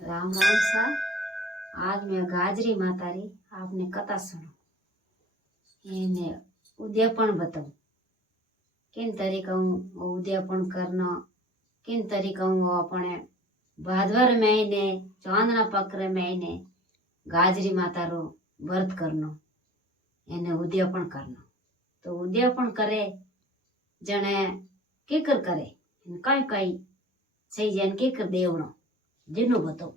राम राम सा। आज मैं गाजरी माता री आपने कथा सुनो એને ઉદ્યાપન बताऊं किन तरीका उद्यापन करना किन तरीका अपने भादवर महीने चांदना पक्र महीने गाजरी माता रो व्रत करनो એને ઉદ્યાપન करना। तो उद्यापन करे जने केकर करे कई कई सही जन केकर देवनो जिनो बताओ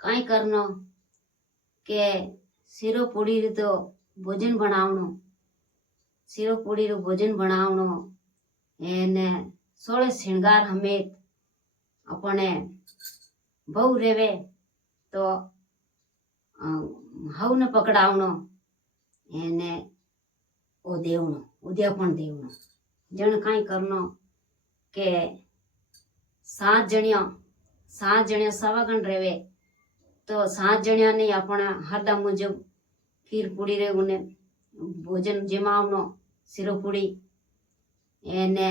कई करनो के सीरो पूड़ी तो भोजन बनावनो सीरो पूड़ी रो भोजन बनावनो एने सोळे श्रृंगार हमेत अपने बहु रेवे तो हव ने पकड़ावनो एने ओ देवनो उद्यापन देवनो। जण कई करनो के 7 जणिया सवागण रेवे तो 7 जणिया ने अपना हरदा मुजब खीर पूड़ी रे उन्हें भोजन जिमावनो सिरो पूड़ी एने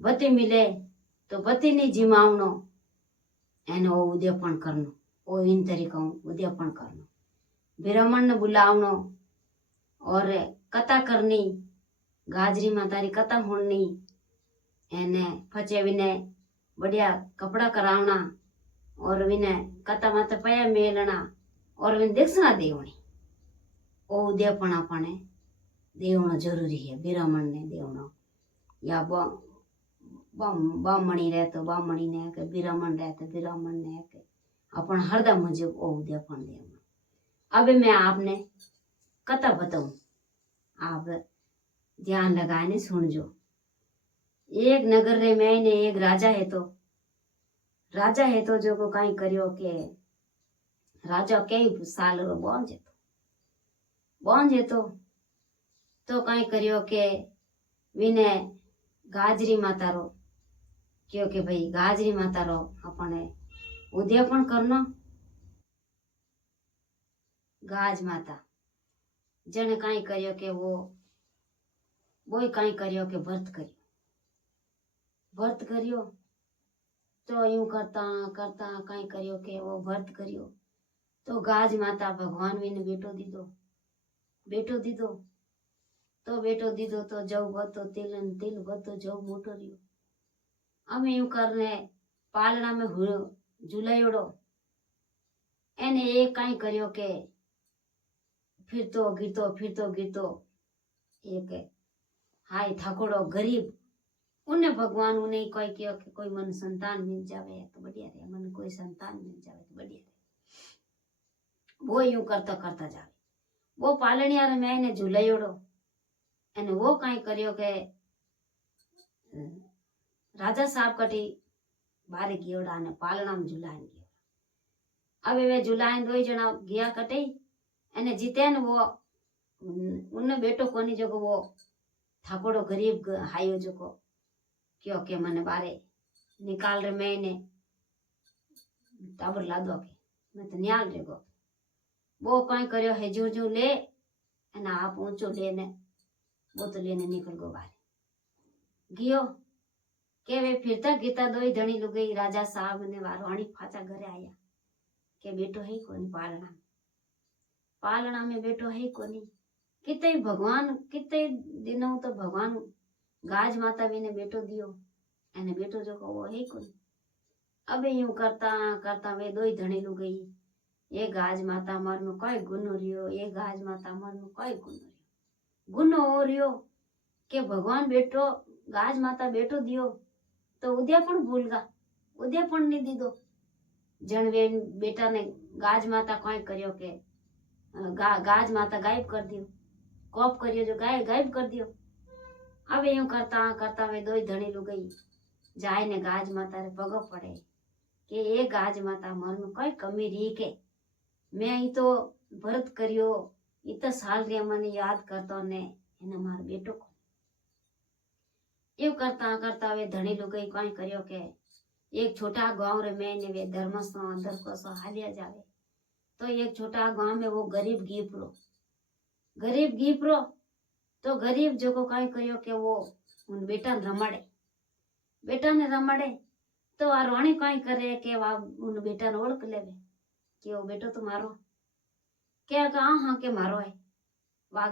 बत्ती मिले तो बत्ती नहीं जिमावनो एने ओ उद्यापन करनो। ओ इन तरीका उद्यापन करनो। ब्राह्मण ने बुलावनो और कथा करनी गाजरी माता री कथा होनी एने फचे विने बढ़िया कपड़ा करावना और विने कथा माता पया मेलना और विने दक्षिणा देवनी। ओ उद्यापन अपने देवनो जरूरी है। ब्राह्मण ने देवनो या बामणी रहे तो बामणी ने के ब्राह्मण रहे तो ब्राह्मण ने के अपन हरदा मुजब ओ उद्यापन देवनो। अब मैं आपने कथा बताऊं आप ध्यान लगाने सुनजो। एक नगर रे में ने एक राजा है तो जो को कई करियो के राजा कई साल रो बोंजे तो कई करियो के विने गाजरी माता रो क्योंकि भाई गाजरी माता रो अपने उद्यापन करनो। गाज माता जन कई करियो के वो कई करियो के व्रत करियो तो यूं करता करता कई करियो के वो व्रत करियो तो गाज माता भगवान विने बेटो दीदो तो जव बतो तिल बतो जव मोटो रियो। अमे यूं करने पालना में झुलायोड़ो एने एक कई करियो के फिरतो गिरतो एक हाय थकोड़ो गरीब उन्हें भगवान उन्हें कोई कियो कि कोई मन संतान मिल जावे तो बढ़िया रहे मन कोई संतान मिल जावे तो बढ़िया रहे। वो यूं करता करता जावे वो पालनिया रे मैंने झुलायोड़ो एने वो कई करियो के राजा साहब कटी बारे गियोड़ा ने पालना में झुलाइन गयो। अब वे झुलाइन 2 जना गया कटे एने जीते न वो उन्ने बेटो कोनी जो वो ठाकोड़ो गरीब हायो जो को क्यों के मने बारे निकाल रे मैंने टाबर ला दो के मैं तो न्याल रे गो वो कई करियो है जू ले एना आप ऊंचो लेने वो तो लेने निकल गो बारे गियो के वे फिरता गीता 2 धणी लुगई राजा साहब ने वारवाणी फाचा घरे आया के बेटो है कोनी पालना में बेटो है कोनी किते भगवान किते दिनों तो भगवान गाज माता भी ने बेटो दियो एने बेटो जो को वो है कोनी। अब यूं करता करता वे 2 धणी लुगई ये गाज माता मर में कोई गुनो रियो ये गाज माता मर में कोई गुनो हो रियो के भगवान बेटो गाज माता बेटो दियो तो उद्यापन भूलगा उद्यापन नहीं दीदो। जन वे बेटा ने गाज माता कोई करियो के गाज माता गायब कर दियो कोप करियो जो गायब कर दियो। अब यूं करता करता वे 2 धणी लुगई जाए ने गाज माता रे पग पड़े के ये गाज माता मन में कोई कमी रही के मैं ही तो व्रत करियो इत साल रे मने याद करतो ने एने मार बेटो को यू करता करता वे धणी लुगई कोई करियो के एक छोटा गांव रे मैंने वे धर्मस्थान अंदर को सो हालिया जावे तो एक छोटा गांव में वो गरीब गीपरो तो गरीब जो को कई करियो के वो उन बेटा ने रमाड़े तो आ रोणी कई करे के वा उन बेटा ने ओळख लेवे कि वो बेटो तो मारो क्या हाँ के मारो है वा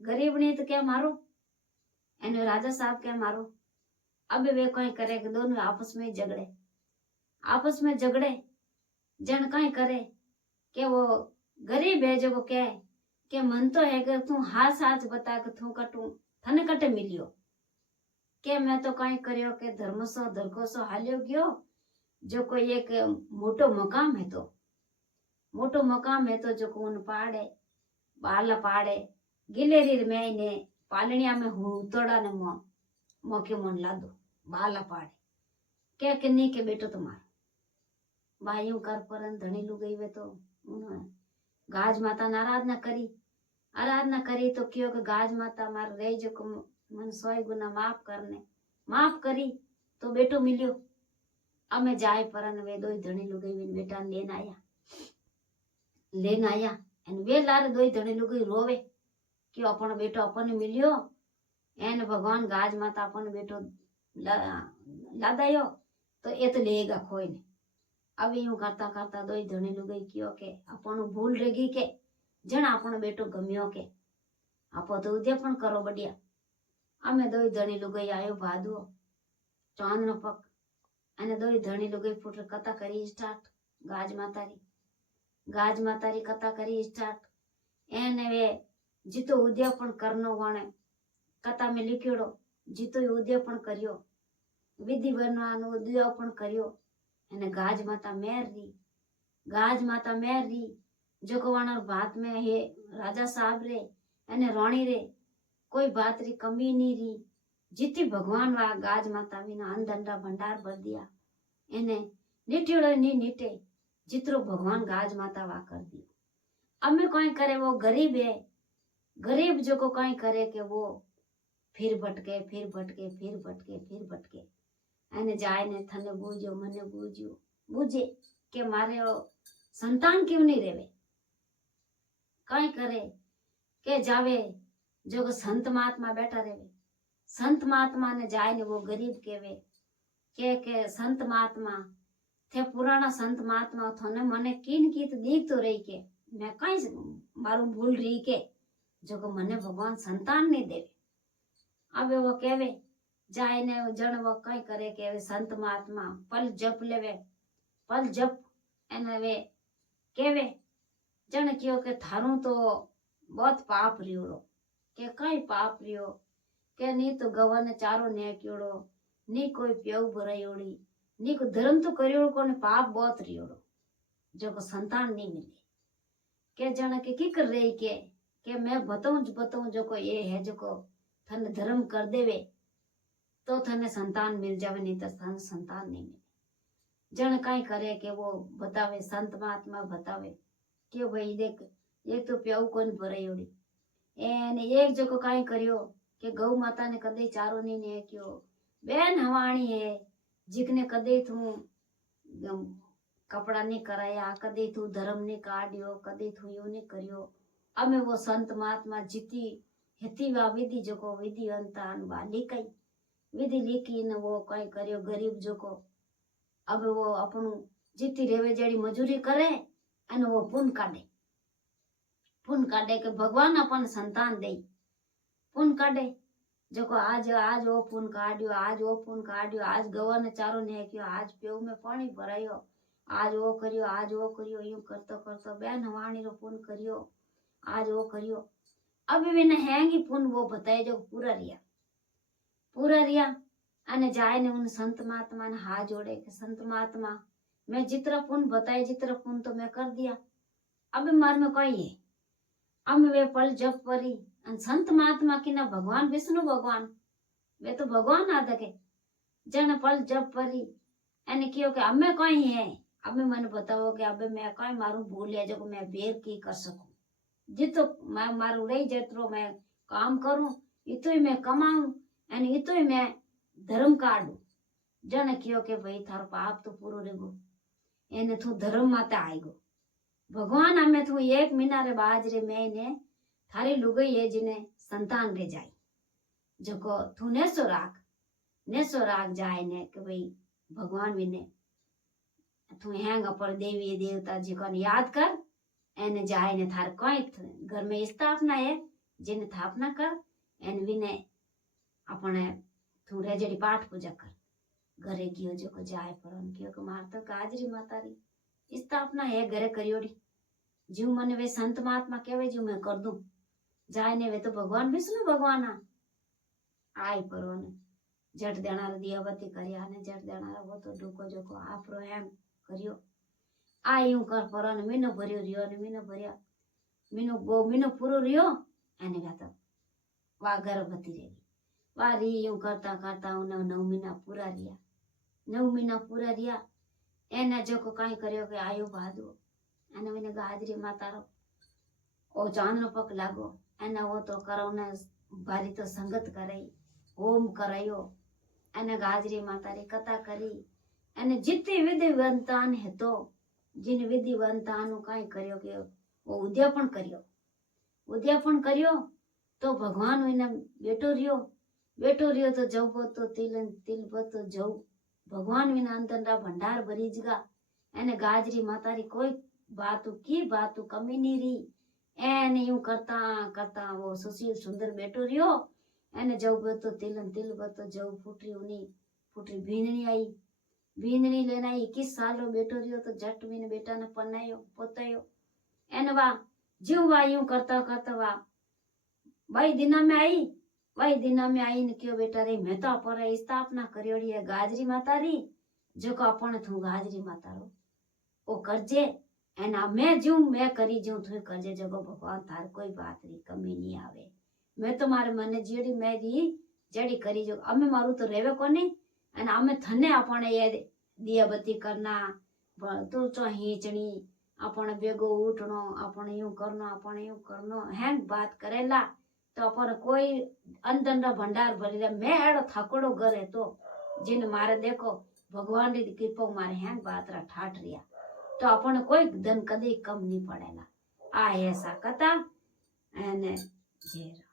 गरीब नहीं तो क्या मारो एने राजा साहब क्या मारो। अब वे कई करे कि दोनों आपस में झगड़े जन कई करे कि वो गरीब है जो कहे कि मन तो है कि तू हाथ हाथ बता के तू कटू थने कटे मिलियो के मैं तो कई करियो के धर्मसो धरकोसो हालियो गयो जो कोई एक मोटो मकाम है तो जो कोन पाड़े बाला पाड़े गिलेरी में ने पालनिया में हुतोड़ा ने मोके मन ला दो बाला पाड़े के नहीं के बेटो तुम्हारा भाइयों कर परन धनी लू गई वे तो उन्होंने गाज माता ने आराधना करी तो क्यों कि गाज माता मार रही जो मन 100 गुना माफ करी तो बेटो मिलियो। अब मैं जाए परन वे दो धनी लू गई बेटा लेन आया एन वे लारे दो धनी लू गई रोवे कि अपन बेटो अपन मिलियो एन भगवान गाज माता अपन बेटो लादायो तो ये तो लेगा कोई नहीं। अब यूं करता करता दो धनी लू गई क्यों के अपन भूल रही के जन अपन बेटो गम्यो के आप तो उद्यापन करो बढ़िया। अमे दो धनी लू गई आयो भादो चांद न पक अने दो धनी लू गई फुट कथा करी स्टार्ट गाज मातारी कथा करी स्टार्ट एने वे जितो उद्यापन करनो वाणे कथा में लिख्योड़ो जितो उद्यापन करियो विधि बनवानो उद्यापन करियो अने गाज माता मेर री जो कवाणर बात में है राजा साहब रे अने रानी रे कोई बात री कमी नहीं री जिती भगवान वा गाज माता विना अंधंडा भंडार भर दिया एने निट्योड़ो नी निटे जितरो भगवान गाज माता वा कर दिया। अब में कोई करे वो गरीब जो को कोई करे के वो फिर भटके अने जाए ने थने बूझो मने बूझे के मारे संतान क्यों नहीं रेवे कई करे के जावे जो को संत महात्मा बैठा रेवे संत महात्मा ने जाए ने वो गरीब केवे के संत महात्मा थे पुराना संत महात्मा थोने मने किन की तो दीख तो रही के मैं कई मारू भूल रही के जो को मने भगवान संतान नहीं देवे। अब वो केवे जाए ने जन वो कई करे के संत महात्मा पल जप एने वे केवे जन क्यों के थारू तो बहुत पाप रियोड़ो के कई पाप रियो के नी तो गवन चारो ने क्योड़ो नी कोई प्यऊ भरायोड़ी नी को धर्म तो करियोड़ो कोने पाप बहुत रियोड़ो जो को संतान नहीं मिले के जन के कर रही के मैं बताऊं जो को ये है जो को थने धर्म कर देवे तो थने संतान मिल जावे नहीं तो थने संतान नहीं मिले। जन कई करे के वो बतावे संत महात्मा बतावे के भाई देख एक तो प्याऊ कोन भरायोड़ी एने एक जो को कई करियो के गौ माता ने कदे चारो नहीं ने क्यों बेन हवाणी है जिकने कदे तू कपड़ा नहीं कराया कदे तू धर्म नहीं काढ़ियो कदे तू यो नहीं करियो। अब वो संत महात्मा जीती हेती वा विधि जो को विधि अंतान वा लिखई विधि लिखी ने वो कई करियो गरीब जो को अब वो अपनू जीती रेवे जड़ी मजूरी करे अने वो पुण्य काढ़े के भगवान अपन संतान दे पुण्य काढ़े जो को आज वो पुण्य काढ़ियो आज गवन चारो ने क्यों आज प्यो में पानी भरायो आज वो करियो यूं करतो बेन हवाणी रो पुण्य करियो आज वो करियो। अब मैंने हैंगी पुण्य वो बताए जो पूरा रिया अने जाए ने उन संत महात्मा ने हाथ जोड़े के संत महात्मा मैं जितना पुण्य बताए जितना पुण्य तो मैं कर दिया अब मार में कोई है अब वे पल जप परी संत महात्मा की ना भगवान विष्णु भगवान वे तो भगवान आदे के जन पल जप परी एने क्यों के अब में कोई है अब मैंने बताओ कि अब मैं कोई मारू भूल है जो मैं बेर की कर सकूं जितो मैं मारू रही जितो मैं काम करूं इतो ही मैं कमाऊं एने इतो ही मैं धर्म काढू जन क्यों के भाई थारो पाप तो पूरो रेगो एने तू धर्म माते आएगो भगवान हमें तू एक महीना रे बाजरे में ने थारी लुगई है जिने संतान रे जाई जो को तू नेसो राख जाए ने कि भाई भगवान विने तू हैंग पर देवी देवता जी को याद कर एने जाए ने थार कोई घर में स्थापना है जिन स्थापना कर एन विने अपने तू रेजड़ी पाठ पूजा कर घरे कियो जो को जाए पर उन कियो को मार तो गाजरी माता री स्थापना है घरे करियोड़ी जीव मने वे संत महात्मा कहवे जो मैं कर दूं जाए ने वे तो भगवान विष्णु भगवान आई पर ओने जट देनार दियावती कर्या ने जट देनार वो तो डूको जो को आपरो एम કર્યો આ એવું કર પરને મીનો ભર્યો રહ્યો અને મીનો ભર્યા મીનો પૂરો રહ્યો અને ગાતો વા ગર્ભવતી રહી વા રી એવું કરતા કરતા 9 મહિના પૂરા રહ્યા 9 મહિના પૂરા રહ્યા એના જો કો કાઈ કર્યો કે આયો ભાદો અને મને ગાજરી માતારો ઓ ચાંદનો પક લાગો એના વો તો કરોને ભારી તો સંગત કરાઈ હોમ કરાયો અને ગાજરી માતારી કથા કરી અને जिते विधिवंतान है तो जिन विधिवंतानु काई कर्यो के वो उद्यापन कर्यो तो भगवान विना बेटो रियो तो जव तो तिल तो जव भगवान विना अंदर भंडार भरी जगा एने गाजरी मातारी कोई बातू कमी नहीं री एने यूं करता करता वो सुशील सुंदर बेटो रियो एने जव तो तिल तो जव फूटरी भीननी आई भींदनी लेना 21 साल रो बेटो रियो तो जट मीन बेटा ने पनायो पोतायो एन वा जीव वा यूं करता करता वा भाई दिना में आई ने क्यों बेटा रे मैं तो पर स्थापना करियोड़ी है गाजरी माता री जो को अपन थू गाजरी माता रो ओ करजे एना मैं जीव मैं करी जीव थू करजे जगो भगवान थार कोई बात री कमी नहीं आवे मैं तो मारे मने जीड़ी मेरी जड़ी करी जो अमे मारू तो रेवे कोनी અને અમે થને આપણે એ દિયાબત્તી કરના તું ચો हीचणी આપણે ભેગો ઉઠણો આપણે यूं करनो हैं बात करेला तो अपन कोई अंदर भंडार भरी मैं एड़ो थकड़ो करे तो जिन मारे देखो भगवान री कृपा मारे हैं बात रा ठाठ रिया तो अपन कोई धन कदी कम नहीं पड़ेला आ ऐसा कथा एने जेरा